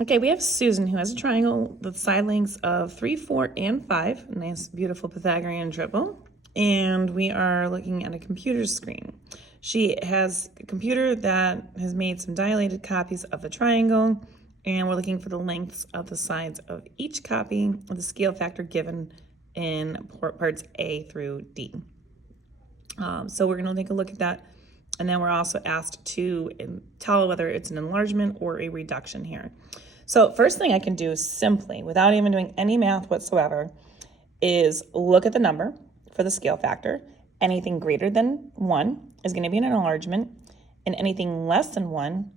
Okay, we have Susan who has a triangle with side lengths of 3, 4, and 5. A nice, beautiful Pythagorean triple. And we are looking at a computer screen. She has a computer that has made some dilated copies of the triangle, and we're looking for the lengths of the sides of each copy with the scale factor given in parts A through D. So we're going to take a look at that. And then we're also asked to tell whether it's an enlargement or a reduction here. So first thing I can do simply, without even doing any math whatsoever, is look at the number for the scale factor. Anything greater than 1 is going to be an enlargement, and anything less than 1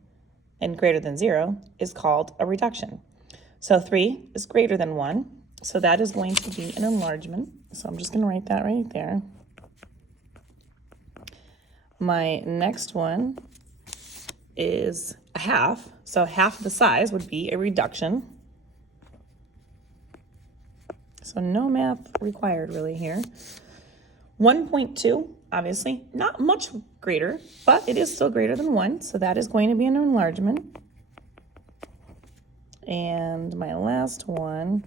and greater than 0 is called a reduction. So 3 is greater than 1, so that is going to be an enlargement. So I'm just going to write that right there. My next one is a half. So half the size would be a reduction. So no math required really here. 1.2, obviously, not much greater, but it is still greater than 1. So that is going to be an enlargement. And my last one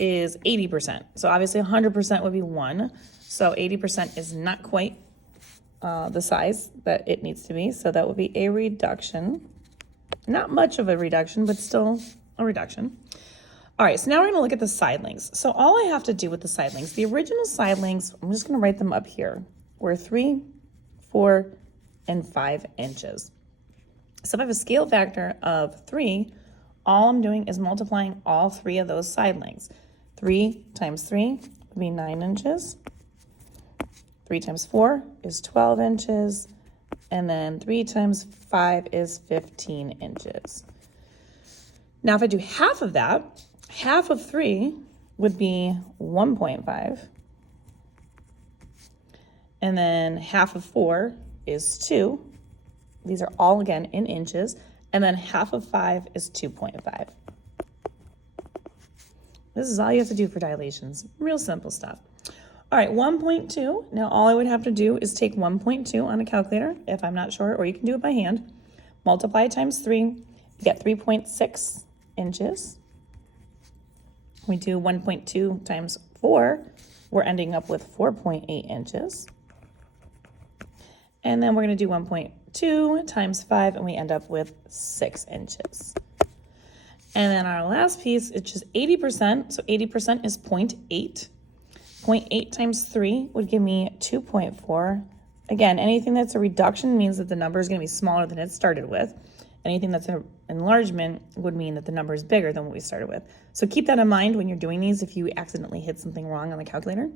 is 80%. So obviously 100% would be 1. So 80% is not quite the size that it needs to be. So that would be a reduction. Not much of a reduction, but still a reduction. All right, so now we're going to look at the side lengths. So all I have to do with the side lengths, the original side lengths, I'm just going to write them up here, were 3, 4, and 5 inches. So if I have a scale factor of 3, all I'm doing is multiplying all 3 of those side lengths. 3 times 3 would be 9 inches. 3 times 4 is 12 inches. And then 3 times 5 is 15 inches. Now if I do half of that, half of 3 would be 1.5. And then half of 4 is 2. These are all, again, in inches. And then half of 5 is 2.5. This is all you have to do for dilations. Real simple stuff. All right, 1.2. Now all I would have to do is take 1.2 on a calculator, if I'm not sure, or you can do it by hand. Multiply times 3, you get 3.6 inches. We do 1.2 times 4, we're ending up with 4.8 inches. And then we're going to do 1.2 times 5, and we end up with 6 inches. And then our last piece, it's just 80%. So 80% is 0.8. 0.8 times 3 would give me 2.4. Again, anything that's a reduction means that the number is going to be smaller than it started with. Anything that's an enlargement would mean that the number is bigger than what we started with. So keep that in mind when you're doing these if you accidentally hit something wrong on the calculator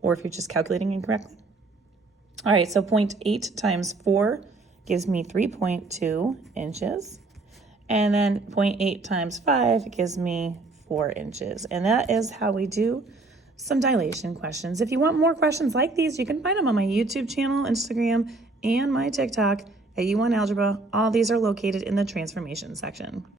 or if you're just calculating incorrectly. All right, so 0.8 times 4 gives me 3.2 inches. And then 0.8 times 5 gives me 4 inches. And that is how we do some dilation questions. If you want more questions like these, you can find them on my YouTube channel, Instagram, and my TikTok at YouWantAlgebra. All these are located in the transformation section.